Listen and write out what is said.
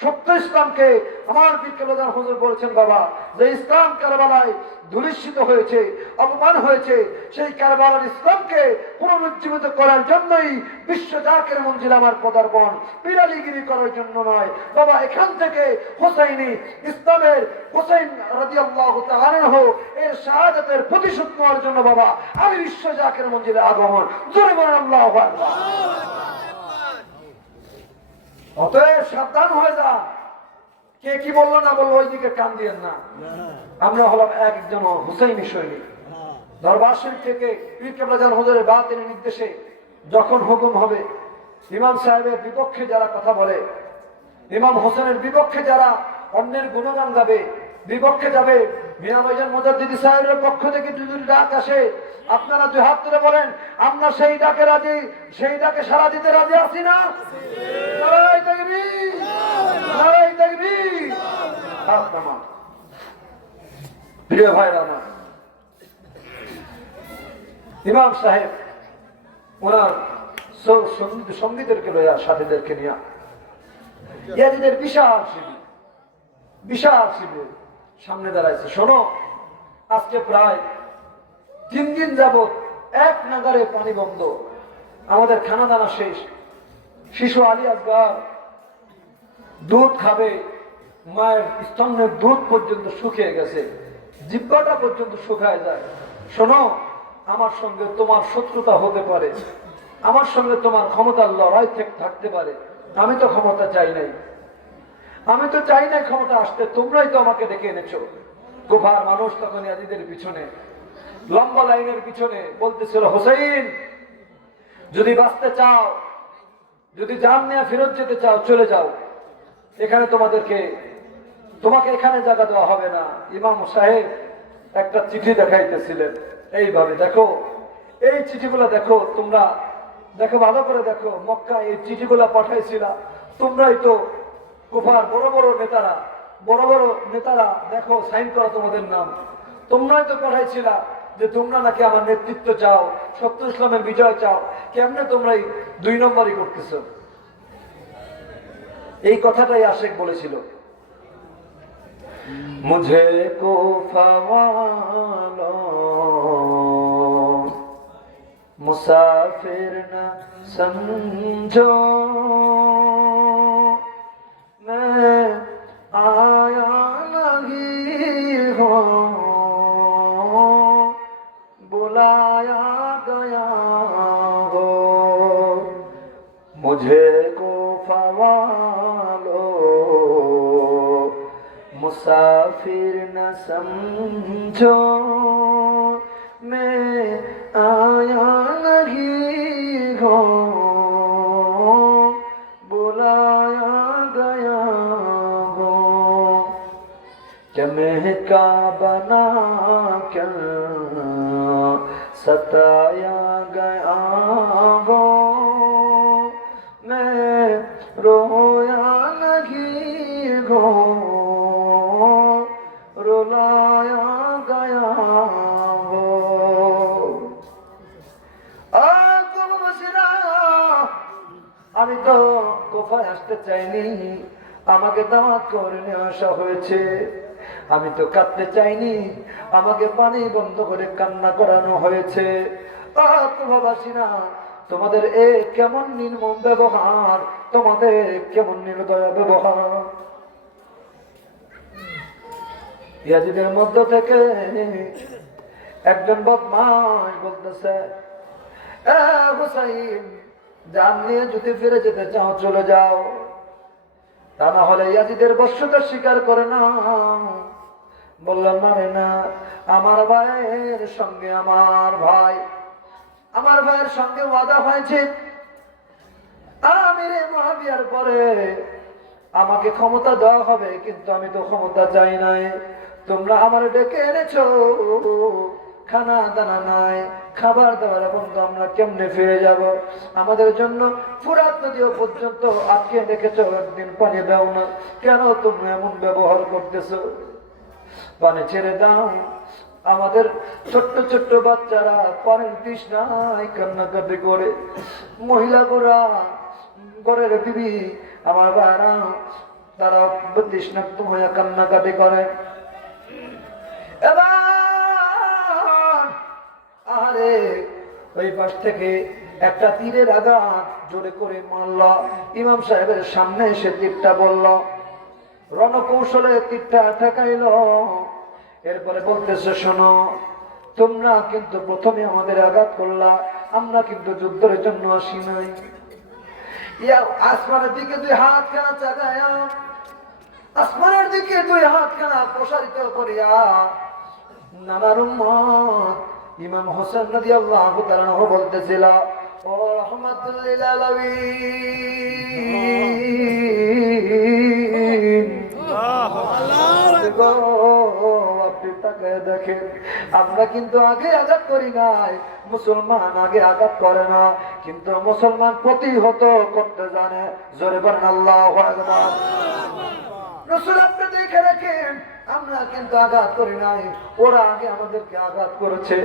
সত্য ইসলামকে আমার বিকেলদার হুজুর বলেছেন বাবা, যে ইসলাম কারবালায় ধূলিসাৎ হয়েছে, অপমান হয়েছে, সেই কারবালার ইসলামকে পুনরুজ্জীবিত করার জন্যই বিশ্ব জাকের মঞ্জিল আমার পদার্পণ, পিরালিগিরি করার জন্য নয় বাবা। এখান থেকে হোসাইনি ইসলামের হোসেন রাদিয়াল্লাহু তাআলা আনহু এর শাহাদাতের প্রতিশোধ নেওয়ার জন্য বাবা আমি বিশ্ব জাকের মঞ্জিলে আগমন। জোরে বলেন আল্লাহু আকবার। অতএব সাবধান হয়ে যা, কে কি বললো না বললো ওই দিকে কান দিয়েন না। আমরা হলাম একজন হুসাইনি সৈনিক। দরবার শরীফ থেকে পীর কেবলা জান হুজুরের বাতিনের নির্দেশে যখন হুকুম হবে, ইমাম সাহেবের বিপক্ষে যারা কথা বলে, ইমাম হোসেনের বিপক্ষে যারা অন্যের গুণগান গাবে, বিপক্ষে যাবে, মিয়া ভাইজান মুজাদ্দিদি সাহেবের পক্ষ থেকে যদি ডাক আসে, আপনারা দুই হাত তুলে বলেন আমরা সেই ডাকে রাজি, সেই ডাকে সাড়া দিতে রাজি আছি না? নারায়ে তাকবীর, নারায়ে তাকবীর। প্রিয় ভাইরা আমার, ইমাম সাহেব ওনার সঙ্গীদেরকে লইয়া, সাথীদেরকে নিয়ে ইয়াজিদের বিশাল শিবির, বিশাল শিবির সামনে দাঁড়াইছে। শোনো, আজকে প্রায় 3 দিন যাবত এক নাগারে পানি বন্ধ, আমাদের খানা দানা শেষ। শিশু আলী আসগার দুধ খাবে, মায়ের স্তনের দুধ পর্যন্ত শুকিয়ে গেছে, জিহ্বাটা পর্যন্ত শুকায় যায়। শোনো, আমার সঙ্গে তোমার শত্রুতা হতে পারে, আমার সঙ্গে তোমার ক্ষমতার লড়াই থাকতে পারে। আমি তো ক্ষমতা চাই নাই, আমি তো চাই নাই ক্ষমতা আসতে, তোমরাই তো আমাকে ডেকে এনেছো। কুফার মানুষ তখন ইয়াজিদের পিছনে, লম্বা লাইনের পিছনে বলতেছিল, হোসেন যদি বাঁচতে চাও, যদি জান নিয়ে ফেরত যেতে চাও, চলে যাও, এখানে তোমাকে এখানে জায়গা দেওয়া হবে না। ইমাম সাহেব একটা চিঠি দেখাইতেছিলেন, এইভাবে দেখো, এই চিঠিগুলা দেখো, তোমরা দেখো, ভালো করে দেখো, মক্কা এই চিঠিগুলা পাঠাইছিলা তোমরাই তো। কুফার বড় বড় নেতারা দেখো সাইন করা তোমাদের নাম, তোমরাই তো পাঠাইছিলা যে তোমরা নাকি আমার নেতৃত্ব চাও, সত্য ইসলামের বিজয় চাও, কেমনে তোমরা 2 নম্বরই করতেছো? এই কথাটাই আশেক বলেছিল। মুঝে কুফা ওয়ালো মুসাফির না সমঝো, मैं आया नहीं हूँ, बुलाया गया हो, मुझे कुफा वालो मुसाफिर न समझो, मैं आया नहीं हूँ, बुलाया गया हो, क्या महका बना क्या सताया गया हो, मैं रोया नहीं हो, रुलाया गया हो। আমি তো কোফায় আসতে চাইনি, আমাকে দাওয়াত করে নিয়ে আসা হয়েছে। আমি তো কাঁদতে চাইনি, আমাকে পানি বন্ধ করে কান্না করানো হয়েছে। কোফাবাসীরা, তোমাদের এ কেমন নির্মম ব্যবহার, তোমাদের কেমন নির্দয় ব্যবহার। ইয়াজিদের মধ্য থেকে একজন বদমাশ বলতেছে, হুসাইন জান নিয়ে যদি ফিরে যেতে চাও চলে যাও, তা না হলে ইয়াজিদের বশ্যতা স্বীকার করে না। বললাম মারে না, আমার ভাইয়ের সঙ্গে আমার ভাইয়ের সঙ্গে ওয়াদা হয়েছে, আমিরে মুআবিয়ার পরে আমাকে ক্ষমতা দেওয়া হবে, কিন্তু আমি তো ক্ষমতা চাই নাই। তোমরা আমার ডেকে এনেছো, খানা দানা নাই, খাবার দাবার বন্ধ, আমরা কেমনে ফিরে যাব? আমাদের জন্য ফুরাত নদীও পর্যন্ত আটকে রেখেছো, একদিন পানি দাও না, কেন তুমি এমন ব্যবহার করতেছো? পানি ছেড়ে দাও। আমাদের ছোট্ট ছোট্ট বাচ্চারা পানির তৃষ্ণায় কান্নাকাটি করে, মহিলা গোরা ঘরের বিবি আমার ভাইরা তারা তৃষ্ণার্ত হয়ে কান্নাকাটি করে। এবার আরে ওই পাশ থেকে একটা তীরের আঘাত জোরে করে মারল। ইমাম সাহেবের সামনে এসে তীরটা বলল, রণকৌশলে তীরটা ঠেকাইল। এরপরে বলতেছে, শোনো, তোমরা কিন্তু প্রথমে আমাদের আঘাত করলা, আমরা কিন্তু যুদ্ধের জন্য আসি নাই। আসমানের দিকে দুই হাত খানা চাগায়া, আসমানের দিকে দুই হাত খানা প্রসারিত করিয়া নানার উম্মত ইমাম হোসেন রাদিয়াল্লাহু তাআলা আনহু বলতেছিল, ও রাহমাতুল লিল আলামিন, আপনি তাকায় দেখেন, আমরা কিন্তু আগে আঘাত করি নাই, মুসলমান আগে আঘাত করে না, কিন্তু মুসলমান প্রতিহত করতে জানে। জোরে বলেন আল্লাহু আকবার। রাসূল আপনি দেখে রাখেন, আমরা কিন্তু আঘাত করি নাই, ওরা আগে আমাদেরকে আঘাত করেছে।